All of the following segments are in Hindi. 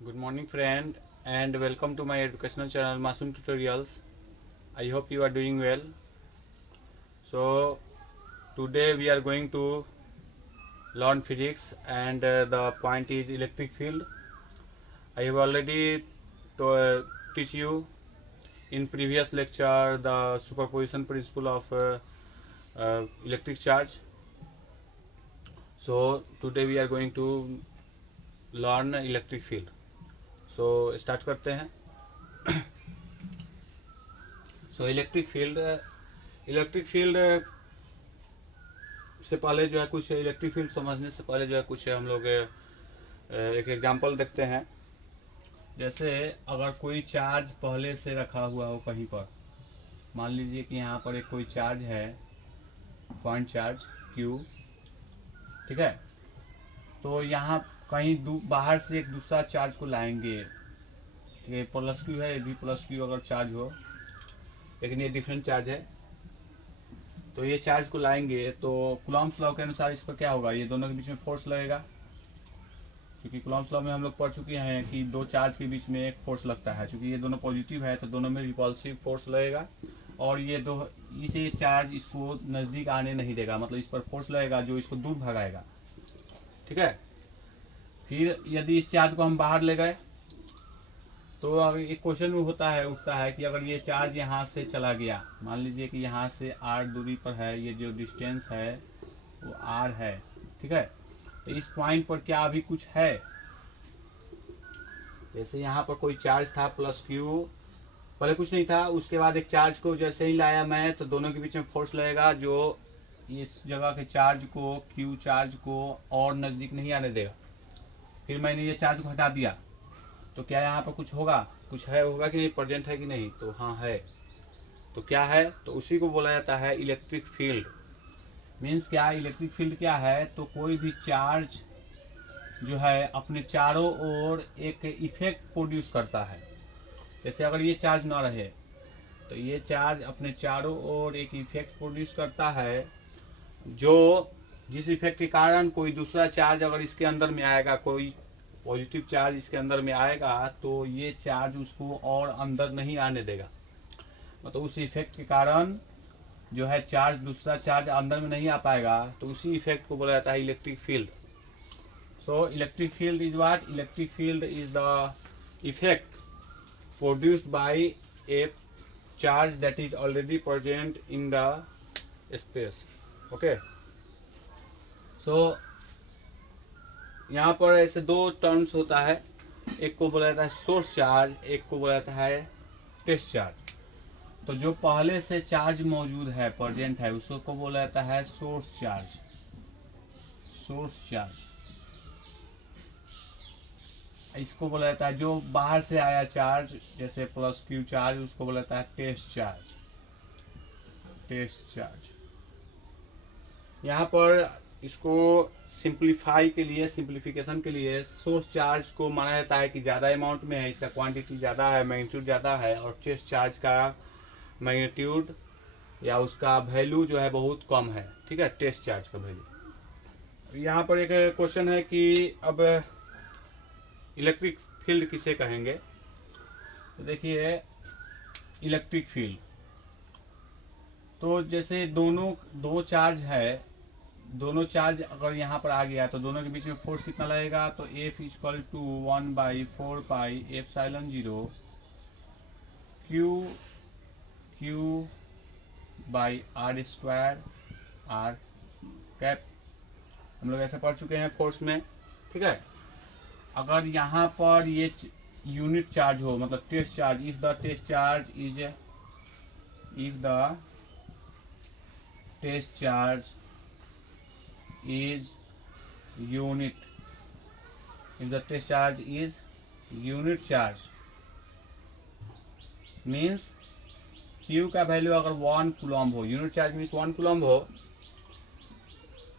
Good morning friend and welcome to my educational channel Masoom Tutorials. I hope you are doing well. So today we are going to learn physics and the point is electric field. I have already teach you in previous lecture the superposition principle of electric charge. So today we are going to learn electric field. So start करते हैं. सो इलेक्ट्रिक फील्ड से पहले जो है कुछ इलेक्ट्रिक फील्ड समझने से पहले जो है कुछ हम लोग एक एग्जांपल देखते हैं. जैसे अगर कोई चार्ज पहले से रखा हुआ हो कहीं पर, मान लीजिए कि यहाँ पर एक कोई चार्ज है, पॉइंट चार्ज Q, ठीक है. तो यहाँ कहीं बाहर से एक दूसरा चार्ज को लाएंगे, ठीक है. प्लस Q है, ये भी प्लस Q अगर चार्ज हो, लेकिन ये डिफरेंट चार्ज है. तो ये चार्ज को लाएंगे तो कूलॉम्स लॉ के अनुसार इस पर क्या होगा, ये दोनों के बीच में फोर्स लगेगा. क्योंकि कूलॉम्स लॉ में हम लोग पढ़ चुके हैं कि दो चार्ज के बीच में एक फोर्स लगता है. क्योंकि ये दोनों पॉजिटिव है तो दोनों में रिपल्सिव फोर्स लगेगा और ये दो इसे चार्ज इसको नज़दीक आने नहीं देगा, मतलब इस पर फोर्स लगेगा जो इसको दूर भगाएगा, ठीक है. फिर यदि इस चार्ज को हम बाहर ले गए तो अब एक क्वेश्चन उठता है कि अगर ये चार्ज यहाँ से चला गया, मान लीजिए कि यहाँ से r दूरी पर है, ये जो डिस्टेंस है वो r है, ठीक है. तो इस पॉइंट पर क्या अभी कुछ है, जैसे यहाँ पर कोई चार्ज था प्लस Q, पहले कुछ नहीं था, उसके बाद एक चार्ज को जैसे ही लाया मैं तो दोनों के बीच में फोर्स लगेगा जो इस जगह के चार्ज को, Q चार्ज को और नज़दीक नहीं आने देगा. फिर मैंने ये चार्ज को हटा दिया तो क्या यहाँ पर कुछ होगा, होगा कि नहीं, प्रेजेंट है कि नहीं, तो हाँ है. तो क्या है, तो उसी को बोला जाता है इलेक्ट्रिक फील्ड. मीन्स क्या, इलेक्ट्रिक फील्ड क्या है, तो कोई भी चार्ज जो है अपने चारों ओर एक इफेक्ट प्रोड्यूस करता है. जैसे अगर ये चार्ज ना रहे तो ये चार्ज अपने चारों ओर एक इफेक्ट प्रोड्यूस करता है, जो जिस इफेक्ट के कारण कोई दूसरा चार्ज अगर इसके अंदर में आएगा, कोई पॉजिटिव चार्ज इसके अंदर में आएगा तो ये चार्ज उसको और अंदर नहीं आने देगा. मतलब उस इफेक्ट के कारण जो है चार्ज, दूसरा चार्ज अंदर में नहीं आ पाएगा, तो उसी इफेक्ट को बोला जाता है electric field. So electric field is what, electric field is the effect produced by a charge that is already present in the space. Okay. So यहाँ पर ऐसे दो टर्म्स होता है, एक को बोला जाता है सोर्स चार्ज, एक को बोला जाता है टेस्ट चार्ज. तो जो पहले से चार्ज मौजूद है, प्रेजेंट है, उसको बोला जाता है सोर्स चार्ज. इसको बोला जाता है जो बाहर से आया चार्ज, जैसे प्लस Q चार्ज, उसको बोला जाता है टेस्ट चार्ज. यहाँ पर इसको सिंप्लीफिकेशन के लिए सोर्स चार्ज को माना जाता है कि ज़्यादा अमाउंट में है, इसका क्वांटिटी ज़्यादा है, मैग्नीट्यूड ज़्यादा है, और टेस्ट चार्ज का मैग्नीट्यूड या उसका वैल्यू जो है बहुत कम है, ठीक है, टेस्ट चार्ज का वैल्यू. यहाँ पर एक क्वेश्चन है कि अब इलेक्ट्रिक फील्ड किसे कहेंगे. तो देखिए इलेक्ट्रिक फील्ड, तो जैसे दो चार्ज है, दोनों चार्ज अगर यहाँ पर आ गया तो दोनों के बीच में फोर्स कितना लगेगा, तो F equal to 1/4πε0 Q by R square R cap. हम लोग ऐसे पढ़ चुके हैं फोर्स में, ठीक है. अगर यहाँ पर ये यूनिट चार्ज हो, मतलब test charge, if the test charge is unit, if the test charge is unit charge, means Q का वैल्यू अगर 1 कूलॉम्ब हो, यूनिट चार्ज मीन्स 1 कूलॉम्ब हो,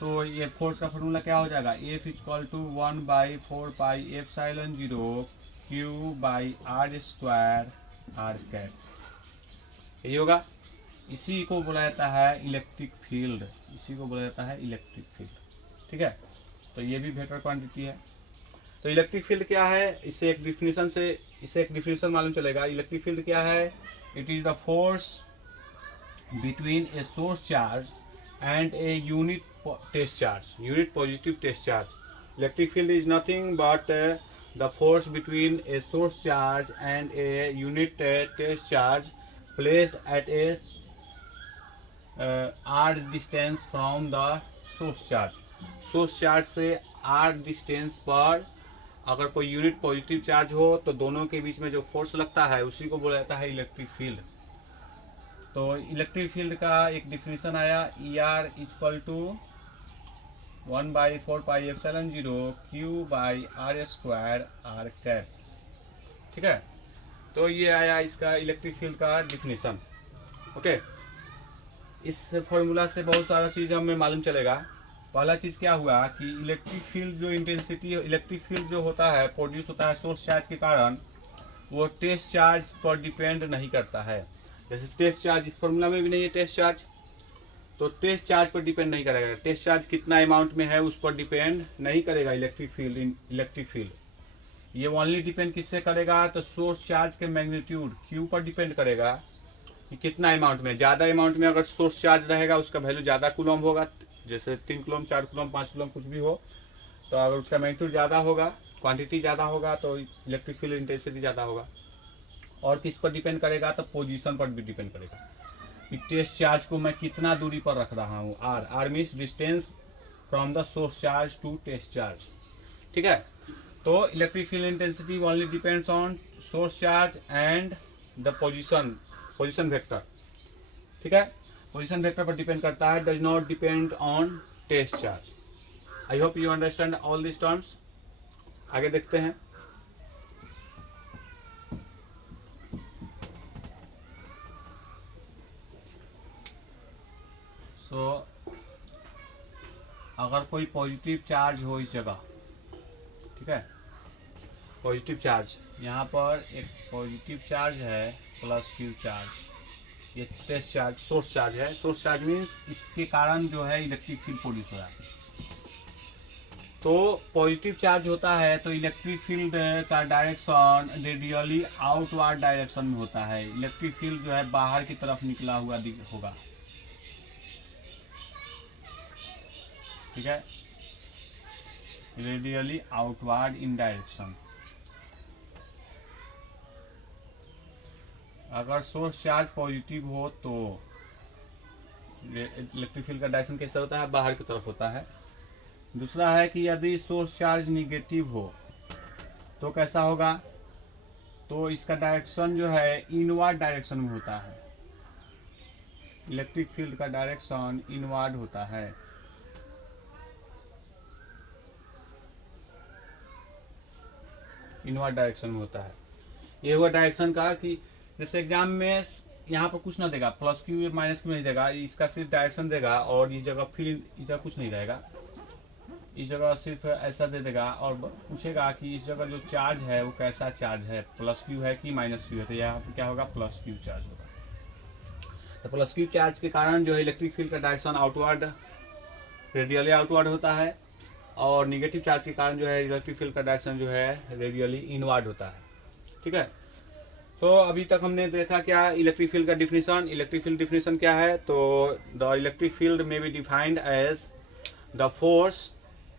तो ये फोर्स का फॉर्मूला क्या हो जाएगा, F equal to 1/4πε0 Q by R square R cap. यही होगा. इसी को बोला जाता है इलेक्ट्रिक फील्ड, ठीक है. तो ये भी वेक्टर क्वांटिटी है. तो इलेक्ट्रिक फील्ड क्या है, इसे एक डिफिनीशन मालूम चलेगा। इलेक्ट्रिक फील्ड क्या है, it is the force between a source charge and a unit test charge, unit positive test charge. Electric field is nothing but the force between a source charge and a unit test charge placed at a r distance from the source charge. Source charge से r डिस्टेंस पर अगर कोई यूनिट पॉजिटिव चार्ज हो तो दोनों के बीच में जो फोर्स लगता है उसी को बोला जाता है इलेक्ट्रिक फील्ड। तो इलेक्ट्रिक फील्ड का एक डिफिनीशन आया, ER equal to 1/4πε0 Q/r² r cap. ठीक है, तो ये आया इसका इलेक्ट्रिक फील्ड का डिफिनीशन। ओके, इस फॉर्मूला से बहुत सारा चीज़ हमें मालूम चलेगा। पहला चीज़ क्या हुआ कि इलेक्ट्रिक फील्ड जो इंटेंसिटी, इलेक्ट्रिक फील्ड जो होता है प्रोड्यूस होता है सोर्स चार्ज के कारण, वो टेस्ट चार्ज पर डिपेंड नहीं करता है। जैसे टेस्ट चार्ज इस फॉर्मूला में भी नहीं है टेस्ट चार्ज, तो टेस्ट चार्ज पर डिपेंड नहीं करेगा। टेस्ट चार्ज कितना अमाउंट में है उस पर डिपेंड नहीं करेगा इलेक्ट्रिक फील्ड। ये ओनली डिपेंड किससे करेगा, तो सोर्स चार्ज के मैग्नीट्यूड Q पर डिपेंड करेगा कि कितना अमाउंट में। ज़्यादा अमाउंट में अगर सोर्स चार्ज रहेगा उसका वैल्यू ज़्यादा कूलम होगा, जैसे 3 कूलम 4 कूलम 5 कूलम कुछ भी हो, तो अगर उसका मैग्नीट्यूड ज़्यादा होगा, क्वांटिटी ज़्यादा होगा, तो इलेक्ट्रिक फील्ड इंटेंसिटी ज़्यादा होगा। और किस पर डिपेंड करेगा, तो पोजीशन पर भी डिपेंड करेगा कि टेस्ट चार्ज को मैं कितना दूरी पर रख रहा हूँ। R means distance from the source charge to test charge. ठीक है, तो electric field intensity only depends on source charge and the position vector. ठीक है, पोजीशन वेक्टर पर डिपेंड करता है, does not depend on test charge. I hope you understand all this terms. आगे देखते हैं। अगर कोई पॉजिटिव चार्ज हो इस जगह, ठीक है, पॉजिटिव चार्ज, यहाँ पर एक पॉजिटिव चार्ज है प्लस Q चार्ज, ये टेस्ट चार्ज सोर्स चार्ज है। सोर्स चार्ज मीन्स इसके कारण जो है इलेक्ट्रिक फील्ड प्रोड्यूस हो रहा है। तो पॉजिटिव चार्ज होता है तो इलेक्ट्रिक फील्ड का डायरेक्शन रेडियली आउटवर्ड डायरेक्शन में होता है। इलेक्ट्रिक फील्ड जो है बाहर की तरफ निकला हुआ होगा। ठीक है, रेडियली आउटवर्ड इन डायरेक्शन। अगर सोर्स चार्ज पॉजिटिव हो तो इलेक्ट्रिक फील्ड का डायरेक्शन कैसा होता है, बाहर की तरफ होता है। दूसरा है कि यदि सोर्स चार्ज निगेटिव हो तो कैसा होगा, तो इसका डायरेक्शन जो है इनवर्ड डायरेक्शन में होता है। इलेक्ट्रिक फील्ड का डायरेक्शन इनवर्ड होता है। इनवर्ड डायरेक्शन में होता है। ये हुआ डायरेक्शन का कि जैसे एग्जाम में यहाँ पर कुछ ना देगा, प्लस Q माइनस Q नहीं देगा, इसका सिर्फ डायरेक्शन देगा और इस जगह फिर इस जगह कुछ नहीं रहेगा, इस जगह सिर्फ ऐसा दे देगा और पूछेगा कि इस जगह जो चार्ज है वो कैसा चार्ज है, प्लस Q है कि माइनस Q है। तो यहाँ पर क्या होगा, प्लस Q चार्ज होगा। तो प्लस Q चार्ज के कारण जो है इलेक्ट्रिक फील्ड का डायरेक्शन आउटवर्ड, रेडियली आउटवर्ड होता है, और निगेटिव चार्ज के कारण जो है इलेक्ट्रिक फील्ड का डायरेक्शन जो है रेडियली इनवर्ड होता है। ठीक है, तो अभी तक हमने देखा क्या इलेक्ट्रिक फील्ड का डिफिनीशन। इलेक्ट्रिक फील्ड डिफिनीशन क्या है, तो the electric field may be defined as the force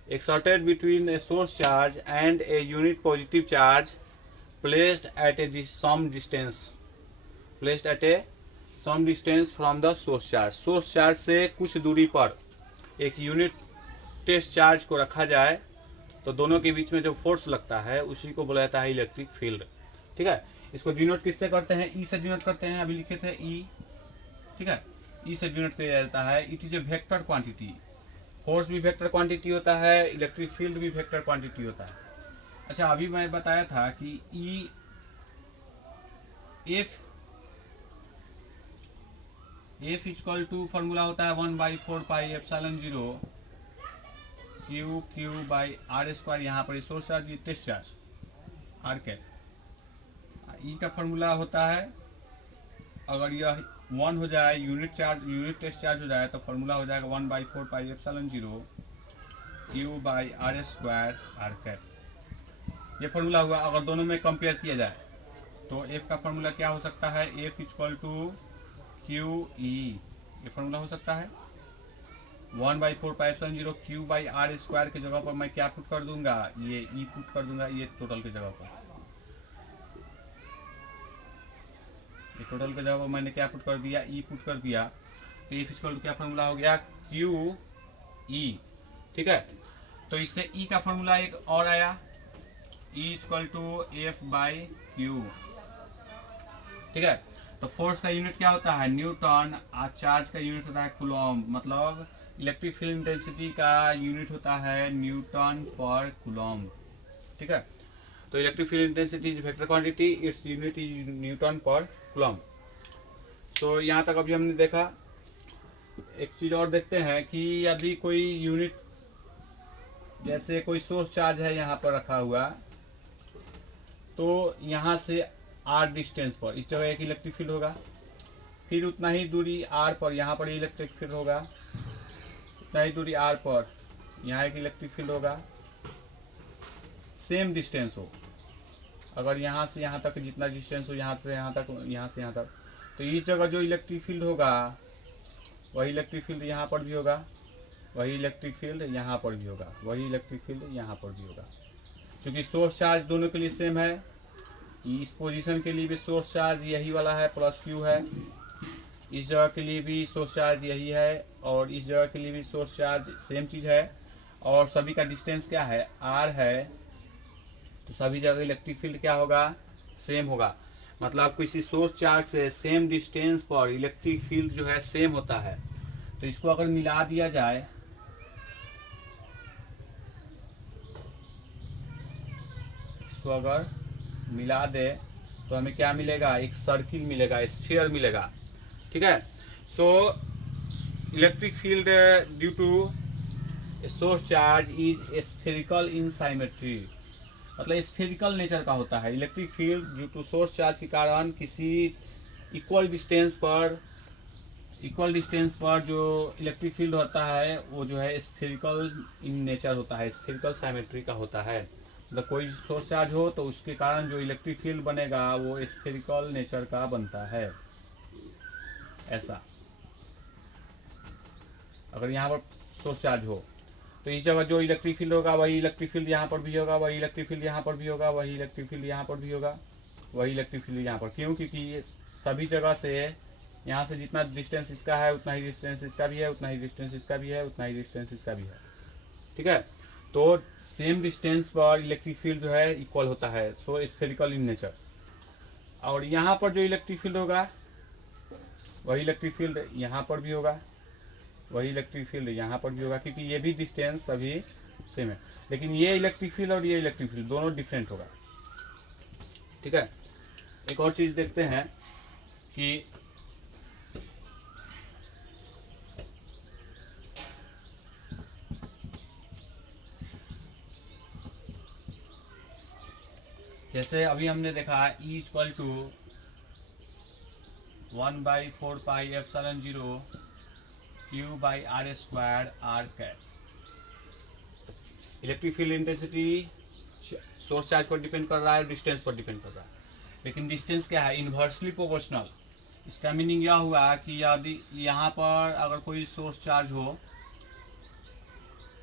exerted between a source charge and a unit positive charge placed at a some distance from the source charge। Source charge से कुछ दूरी पर एक यूनिट टेस्ट चार्ज को रखा जाए तो दोनों के बीच में जो फोर्स लगता है उसी को बोला जाता है इलेक्ट्रिक फील्ड। ठीक है, इसको डिनोट किससे करते हैं, ई से डिनोट करते हैं। अभी लिखे थे ई, ठीक है, ई से डिनोट किया जाता है। It is a vector quantity. Force भी वेक्टर क्वांटिटी होता है, इलेक्ट्रिक फील्ड भी वेक्टर क्वांटिटी होता है। अच्छा, अभी मैं बताया था कि E F equal to formula होता है 1/4πε0 Q/r²। यहाँ पर source charge, test charge R cap. E का फॉर्मूला होता है, अगर यह 1 हो जाए, यूनिट टेस्ट चार्ज हो जाए, तो फॉर्मूला हो जाएगा 1/4πε0 Q/r² r कैप। ये फार्मूला हुआ। अगर दोनों में कंपेयर किया जाए तो एफ का फार्मूला क्या हो सकता है, F equal to Q E, ये फार्मूला हो सकता है। 1/4πε0 क्यू बाई आर स्क्वायर की जगह पर मैं क्या पुट कर दूंगा, ये ई पुट कर दूंगा, ये टोटल की जगह पर, ये टोटल की जगह पर मैंने क्या पुट कर दिया, ई पुट कर दिया। तो एफ इक्वल टू क्या फार्मूला हो गया, क्यू ई। ठीक है, तो इससे ई का फार्मूला एक और आया, E equal to F by Q. ठीक है, तो फोर्स का यूनिट क्या होता है, न्यूटन, और चार्ज का यूनिट होता है कूलॉम, मतलब इलेक्ट्रिक फील्ड इंटेंसिटी का यूनिट होता है न्यूटन पर कूलॉम। ठीक है, तो electric field intensity is vector quantity, its unit is Newton पर कूलॉम। तो यहाँ तक अभी हमने देखा। एक चीज और देखते हैं कि यदि कोई यूनिट, जैसे कोई सोर्स चार्ज है यहाँ पर रखा हुआ, तो यहाँ से आर डिस्टेंस पर इस जगह एक इलेक्ट्रिक फील्ड होगा, फिर उतना ही दूरी आर पर यहाँ पर इलेक्ट्रिक फील्ड होगा, उतना ही दूरी आर पर यहाँ एक इलेक्ट्रिक फील्ड होगा, सेम डिस्टेंस हो। अगर यहाँ से यहाँ तक जितना डिस्टेंस हो, यहाँ से यहाँ तक, यहाँ से यहाँ तक, तो इस जगह जो इलेक्ट्रिक फील्ड होगा वही इलेक्ट्रिक फील्ड यहाँ पर भी होगा, वही इलेक्ट्रिक फील्ड यहाँ पर भी होगा, वही इलेक्ट्रिक फील्ड यहाँ पर भी होगा। क्योंकि सोर्स चार्ज दोनों के लिए सेम है, इस पोजीशन के लिए भी सोर्स चार्ज यही वाला है, प्लस क्यू है, इस जगह के लिए भी सोर्स चार्ज यही है, और इस जगह के लिए भी सोर्स चार्ज सेम चीज़ है, और सभी का डिस्टेंस क्या है, आर है, तो सभी जगह इलेक्ट्रिक फील्ड क्या होगा, सेम होगा। मतलब किसी सोर्स चार्ज से सेम डिस्टेंस पर इलेक्ट्रिक फील्ड जो है सेम होता है। तो इसको अगर मिला दिया जाए, इसको अगर मिला दे तो हमें क्या मिलेगा, एक सर्किल मिलेगा, स्फीयर मिलेगा। ठीक है, so electric field due to source charge is spherical in symmetry, मतलब स्फेरिकल नेचर का होता है। Electric field due to source charge के कारण किसी इक्वल डिस्टेंस पर जो इलेक्ट्रिक फील्ड होता है वो जो है स्फेरिकल इन नेचर होता है, स्फेरिकल साइमेट्री का होता है। मतलब कोई सोर्स चार्ज हो तो उसके कारण जो इलेक्ट्रिक फील्ड बनेगा वो स्फेरिकल नेचर का बनता है। ऐसा अगर यहाँ पर सोर्स चार्ज हो तो इस जगह जो इलेक्ट्रिक फील्ड होगा वही इलेक्ट्रिक फील्ड यहाँ पर भी होगा, वही इलेक्ट्रिक फील्ड यहाँ पर भी होगा, वही इलेक्ट्रिक फील्ड यहाँ पर भी होगा, वही इलेक्ट्रिक फील्ड यहाँ पर। क्यों? क्योंकि ये सभी जगह से यहाँ से जितना डिस्टेंस इसका है उतना ही डिस्टेंस इसका भी है, उतना ही डिस्टेंस इसका भी है, उतना ही डिस्टेंस इसका भी है। ठीक है, तो सेम डिस्टेंस पर इलेक्ट्रिक फील्ड जो है इक्वल होता है, सो स्फेरिकल इन नेचर। और यहाँ पर जो इलेक्ट्रिक फील्ड होगा वही इलेक्ट्रिक फील्ड यहाँ पर भी होगा, वही इलेक्ट्रिक फील्ड यहाँ पर भी होगा, क्योंकि ये भी डिस्टेंस सभी सेम है। लेकिन ये इलेक्ट्रिक फील्ड और ये इलेक्ट्रिक फील्ड दोनों डिफरेंट होगा। ठीक है, एक और चीज देखते हैं कि जैसे अभी हमने देखा E equal to 1/4πε0 Q by R square R cap. Electric field intensity source charge पर डिपेंड कर रहा है, डिस्टेंस पर डिपेंड कर रहा है, लेकिन डिस्टेंस क्या है, इन्वर्सली प्रोपोर्शनल। इसका मीनिंग यह हुआ कि यदि यहाँ पर अगर कोई सोर्स चार्ज हो,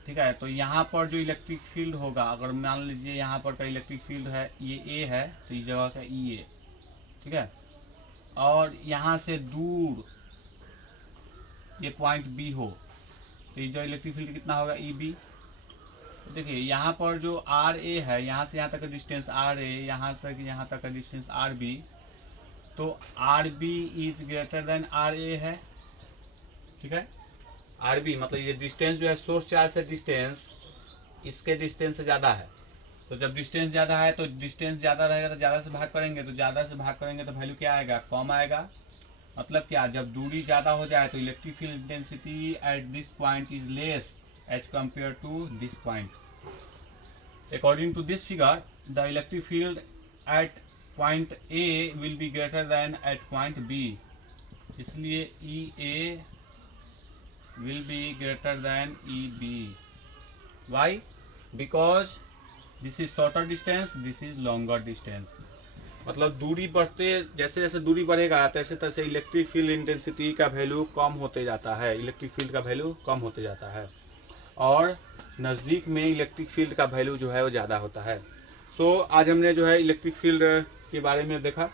ठीक है, तो यहाँ पर जो इलेक्ट्रिक फील्ड होगा, अगर मान लीजिए यहाँ पर का इलेक्ट्रिक फील्ड है ये ए है, तो इस जगह का ई ए, ठीक है, और यहाँ से दूर ये पॉइंट बी हो तो ये जो इलेक्ट्रिक फील्ड कितना होगा, ई बी। तो देखिए यहाँ पर जो आर ए है, यहाँ से यहाँ तक का डिस्टेंस आर ए, यहाँ से यहाँ तक का डिस्टेंस आर बी, तो R B is greater than R A है। ठीक है, आर बी मतलब ये डिस्टेंस जो है सोर्स चार्ज से डिस्टेंस इसके डिस्टेंस से ज़्यादा है। तो जब डिस्टेंस ज़्यादा है तो डिस्टेंस ज़्यादा रहेगा तो ज़्यादा से भाग करेंगे, तो ज़्यादा से भाग करेंगे तो वैल्यू क्या आएगा, कम आएगा। मतलब क्या, जब दूरी ज़्यादा हो जाए तो electric field intensity at this point is less as compare to this point. According to this figure the electric field at point A will be greater than at point B, इसलिए E A will be greater than EB. Why? Because this is shorter distance, this is longer distance. मतलब दूरी बढ़ते, जैसे जैसे दूरी बढ़ेगा तैसे तैसे इलेक्ट्रिक फील्ड इंटेंसिटी का वैल्यू कम होते जाता है, इलेक्ट्रिक फील्ड का वैल्यू कम होते जाता है, और नज़दीक में इलेक्ट्रिक फील्ड का वैल्यू जो है वो ज़्यादा होता है। सो आज हमने जो है इलेक्ट्रिक फील्ड के बारे में देखा।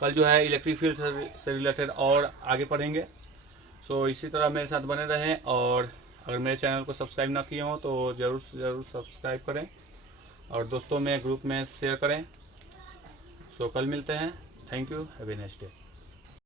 कल जो है इलेक्ट्रिक फील्ड से रिलेटेड और आगे पढ़ेंगे। सो इसी तरह मेरे साथ बने रहें, और अगर मेरे चैनल को सब्सक्राइब ना किए हों तो ज़रूर सब्सक्राइब करें और दोस्तों में ग्रुप में शेयर करें। सो कल मिलते हैं। Thank you, have a nice day.